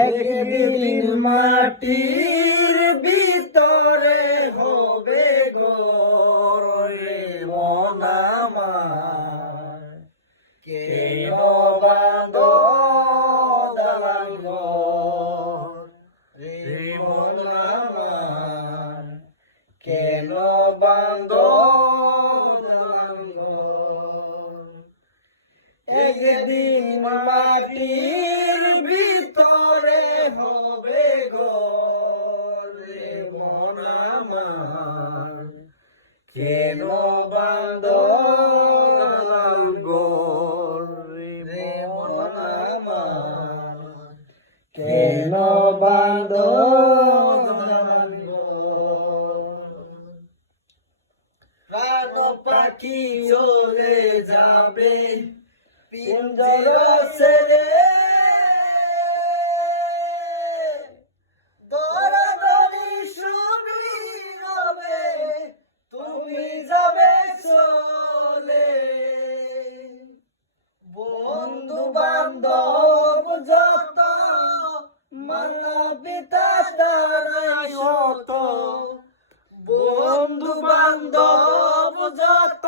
একদিন মাটির ভিতরে হবে ঘর রে মন আমার, কেন বাঁধো দালান ঘর রে মন আমার, কেন বাঁধো দালান ঘর। একদিন মাটির ভিতরে হবে ঘর রে মন আমার, কেন বাঁধো দালান ঘর রে মন আমার, কেন বাঁধো দালান ঘর। প্রাণ পাখি চলে যাবে পিঞ্জরা ছেড়ে, দৌড়াদৌড়ি শুরু হবে তুমি যাবে চলে। বন্ধু বান্ধব যত মাতা পিতা তারাই হত, বন্ধু বান্ধব যত